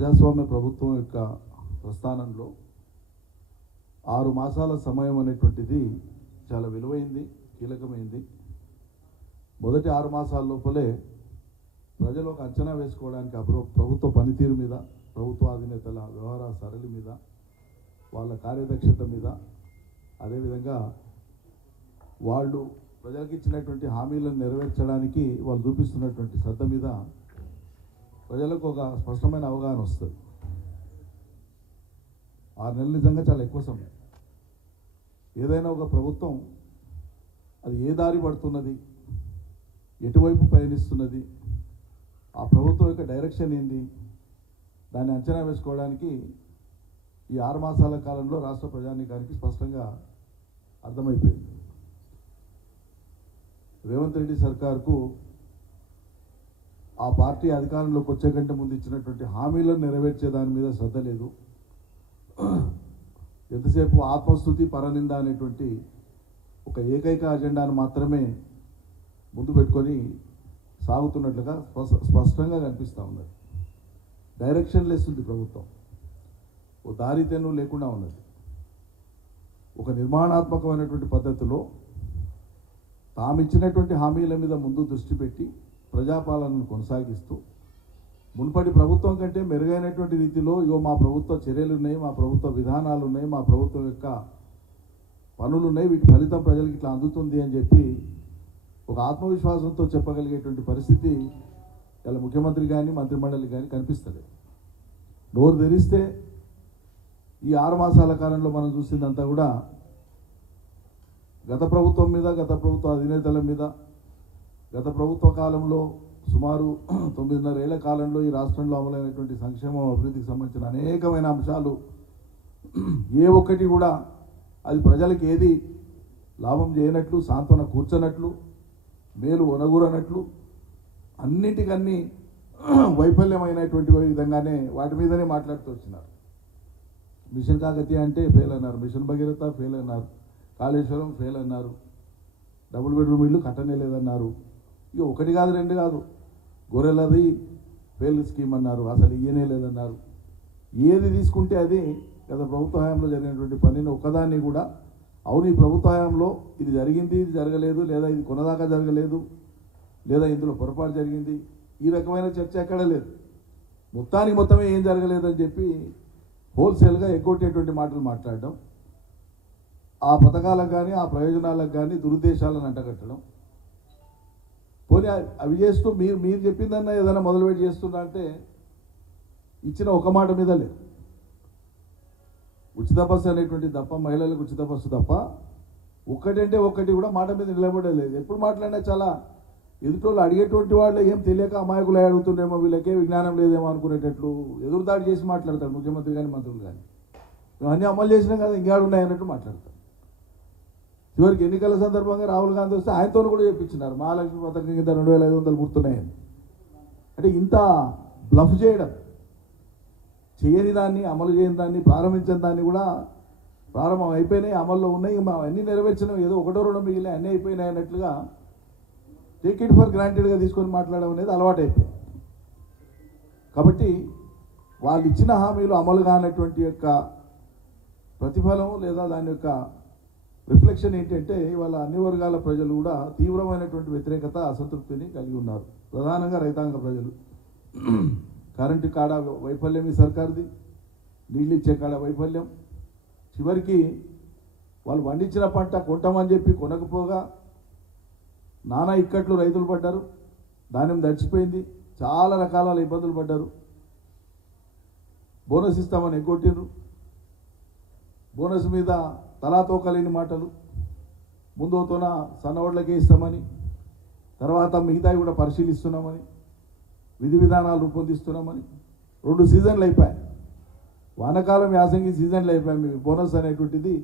ప్రజాస్వామ్య ప్రభుత్వం యొక్క ప్రస్థానంలో 6 మాసాల సమయం అనేటువంటిది చాలా విలువైంది, కీలకమైంది. మొదటి 6 మాసాల లోపలే ప్రజలు ఒక అంచనా వేసుకోవడానికి ప్రభుత్వ పనితీరు మీద, ప్రభుత్వ అధినేతల వ్యవహార సరళి మీద, వాళ్ళ కార్యదక్షత మీద, అదేవిధంగా వాళ్ళు ప్రజలకు ఇచ్చినటువంటి హామీలను నెరవేర్చడానికి వాళ్ళు చూపిస్తున్నటువంటి శ్రద్ధ మీద ప్రజలకు ఒక స్పష్టమైన అవగాహన వస్తుంది. 6 నెలలు నిజంగా చాలా ఎక్కువ సమయం. ఏదైనా ఒక ప్రభుత్వం అది ఏ దారి పడుతున్నది, ఎటువైపు పయనిస్తున్నది, ఆ ప్రభుత్వం యొక్క డైరెక్షన్ ఏంది, దాన్ని అంచనా వేసుకోవడానికి ఈ 6 మాసాల కాలంలో రాష్ట్ర ప్రజానీకానికి స్పష్టంగా అర్థమైపోయింది. రేవంత్ రెడ్డి సర్కార్కు ఆ పార్టీ అధికారంలోకి వచ్చే కంటే ముందు ఇచ్చినటువంటి హామీలను నెరవేర్చే దాని మీద శ్రద్ధ లేదు. ఎంతసేపు ఆత్మస్తుతి, పరనింద అనేటువంటి ఒక ఏకైక అజెండాను మాత్రమే ముందు పెట్టుకొని సాగుతున్నట్లుగా స్పష్టంగా కనిపిస్తూ ఉన్నది. డైరెక్షన్ లెస్ ఉంది ప్రభుత్వం, ఓ దారితెన్ను లేకుండా ఉన్నది. ఒక నిర్మాణాత్మకమైనటువంటి పద్ధతిలో తామిచ్చినటువంటి హామీల మీద ముందు దృష్టి పెట్టి ప్రజాపాలనను కొనసాగిస్తూ మునుపటి ప్రభుత్వం కంటే మెరుగైనటువంటి రీతిలో ఇగో మా ప్రభుత్వ చర్యలు ఉన్నాయి, మా ప్రభుత్వ విధానాలు ఉన్నాయి, మా ప్రభుత్వం యొక్క పనులు ఉన్నాయి, వీటి ఫలితం ప్రజలకు ఇట్లా అందుతుంది అని చెప్పి ఒక ఆత్మవిశ్వాసంతో చెప్పగలిగేటువంటి పరిస్థితి ఇలా ముఖ్యమంత్రి కానీ మంత్రిమండలి కానీ కనిపిస్తుంది. నోరు తెరిస్తే ఈ 6 మాసాల కాలంలో మనం చూసిందంతా కూడా గత ప్రభుత్వం మీద, గత ప్రభుత్వ అధినేతల మీద, గత ప్రభుత్వ కాలంలో సుమారు 9.5 ఏళ్ల కాలంలో ఈ రాష్ట్రంలో అమలైనటువంటి సంక్షేమం, అభివృద్ధికి సంబంధించిన అనేకమైన అంశాలు ఏ ఒక్కటి కూడా అది ప్రజలకు ఏది లాభం చేయనట్లు, సాంత్వన కూర్చనట్లు, మేలు ఒనగూరనట్లు, అన్నింటికన్నీ వైఫల్యమైనటువంటి విధంగానే వాటి మీదనే మాట్లాడుతూ వచ్చినారు. మిషన్ కాకతీయ అంటే ఫెయిల్ అన్నారు, మిషన్ భగీరథ ఫెయిల్ అన్నారు, కాళేశ్వరం ఫెయిల్ అన్నారు, డబుల్ బెడ్రూమ్ ఇల్లు కట్టనే లేదన్నారు. ఇక 1 కాదు 2 కాదు, గొర్రెలది ఫెయిల్ స్కీమ్ అన్నారు, అసలు ఇయ్యనే లేదన్నారు. ఏది తీసుకుంటే అది గత ప్రభుత్వ హయాంలో జరిగినటువంటి పనిని ఒక్కదాన్ని కూడా అవును ఈ ప్రభుత్వ హయాంలో ఇది జరిగింది, ఇది జరగలేదు, లేదా ఇది కొనదాకా జరగలేదు, లేదా ఇందులో పొరపాటు జరిగింది, ఈ రకమైన చర్చ ఎక్కడ లేదు. మొత్తమే ఏం జరగలేదని చెప్పి హోల్సేల్గా ఎగ్గొట్టేటువంటి మాటలు మాట్లాడడం, ఆ పథకాలకు కానీ ఆ ప్రయోజనాలకు కానీ దురుద్దేశాలను అంటగట్టడం. పోనీ అవి చేస్తూ మీరు చెప్పిందన్నా ఏదైనా మొదలుపెట్టి చేస్తున్నా అంటే ఇచ్చిన ఒక మాట మీద లేదు. ఉచిత బస్సు అనేటువంటి తప్ప, మహిళలకు ఉచిత బస్సు తప్ప ఒక్కటంటే ఒక్కటి కూడా మాట మీద నిలబడలేదు. ఎప్పుడు మాట్లాడినా చాలా ఎదుటోళ్ళు అడిగేటువంటి వాళ్ళు ఏం తెలియక అమాయకులు అడుగుతుండేమో, వీళ్ళకే విజ్ఞానం లేదేమో అనుకునేటట్లు ఎదురుదాడి చేసి మాట్లాడతారు ముఖ్యమంత్రి కానీ మంత్రులు కానీ. ఇవన్నీ అమలు చేసినా కదా ఇంకేడున్నాయన్నట్టు మాట్లాడతారు. చివరికి ఎన్నికల సందర్భంగా రాహుల్ గాంధీ వస్తే ఆయనతో కూడా చెప్పించినారు మహాలక్ష్మి పథకం కింద 2500 పుడుతున్నాయని. అంటే ఇంత బ్లఫ్ చేయడం, చేయని దాన్ని, అమలు చేయని దాన్ని, ప్రారంభించిన దాన్ని కూడా ప్రారంభం అయిపోయినాయి, అమల్లో ఉన్నాయి, అన్నీ నెరవేర్చినాం, ఏదో 1-2 మిగిలిన అన్నీ అయిపోయినాయి అన్నట్లుగా టేక్ ఇట్ ఫర్ గ్రాంటెడ్గా తీసుకొని మాట్లాడడం అనేది అలవాటు అయిపోయింది. కాబట్టి వాళ్ళు ఇచ్చిన హామీలు అమలు కానటువంటి యొక్క ప్రతిఫలం లేదా దాని యొక్క రిఫ్లెక్షన్ ఏంటంటే ఇవాళ అన్ని వర్గాల ప్రజలు కూడా తీవ్రమైనటువంటి వ్యతిరేకత, అసంతృప్తిని కలిగి ఉన్నారు. ప్రధానంగా రైతాంగ ప్రజలు. కరెంటు కాడ వైఫల్యం ఈ సర్కారుది, నీళ్ళు ఇచ్చే కాడ వైఫల్యం. చివరికి వాళ్ళు పండించిన పంట కొంటామని చెప్పి కొనకపోగా నానా ఇక్కట్లు రైతులు పడ్డారు, ధాన్యం దడిచిపోయింది, చాలా రకాల ఇబ్బందులు పడ్డారు. బోనస్ ఇస్తామని ఎగ్గొట్టిండ్రు, బోనస్ మీద తలాతోకలేని మాటలు, ముందుతోన సన్నవడ్లకే ఇస్తామని, తర్వాత మిగతాయి కూడా పరిశీలిస్తున్నామని, విధి విధానాలు రూపొందిస్తున్నామని. 2 సీజన్లు అయిపోయాయి, వానకాలం యాసంగి సీజన్లు అయిపోయాయి. మీ బోనస్ అనేటువంటిది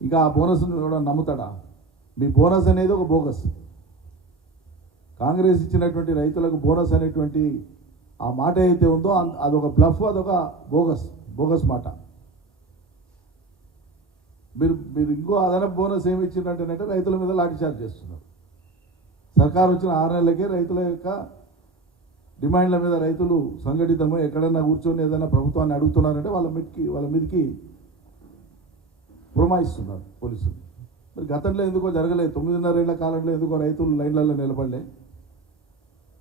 ఇంకా ఆ బోనస్ను కూడా నమ్ముతాడా? మీ బోనస్ అనేది ఒక బోగస్. కాంగ్రెస్ ఇచ్చినటువంటి రైతులకు బోనస్ అనేటువంటి ఆ మాట అయితే ఉందో అదొక బ్లఫ్, అదొక బోగస్ మాట. మీరు ఇంకో అదనపు బోనస్ ఏమి ఇచ్చిందంటేనంటే రైతుల మీద లాఠీచార్జ్ చేస్తున్నారు. సర్కారు వచ్చిన 6 నెలలకే రైతుల యొక్క డిమాండ్ల మీద రైతులు సంఘటితమై ఎక్కడన్నా కూర్చొని ఏదైనా ప్రభుత్వాన్ని అడుగుతున్నారంటే వాళ్ళ మీదకి పురమాయిస్తున్నారు పోలీసులు. మరి గతంలో ఎందుకో జరగలేదు? 9.5 ఏళ్ల కాలంలో ఎందుకో రైతులు లైన్లలో నిలబడలే?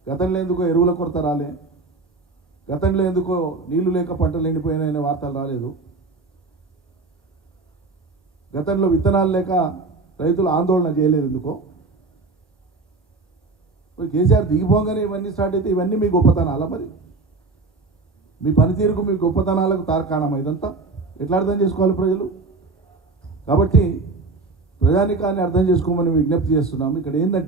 గతంలో ఎందుకో ఎరువుల కొరత రాలే? గతంలో ఎందుకో నీళ్లు లేక పంటలు ఎండిపోయినాయనే వార్తలు రాలేదు? గతంలో విత్తనాలు లేక రైతులు ఆందోళన చేయలేదు ఎందుకో? మరి కేసీఆర్ దిగిపోగానే ఇవన్నీ స్టార్ట్ అయితే ఇవన్నీ మీ గొప్పతనాలా? మరి మీ పనితీరుకు మీ గొప్పతనాలకు తార్కాణం ఇదంతా ఎట్లా అర్థం చేసుకోవాలి ప్రజలు? కాబట్టి ప్రజానికాన్ని అర్థం చేసుకోమని విజ్ఞప్తి చేస్తున్నాము. ఇక్కడ ఏంటంటే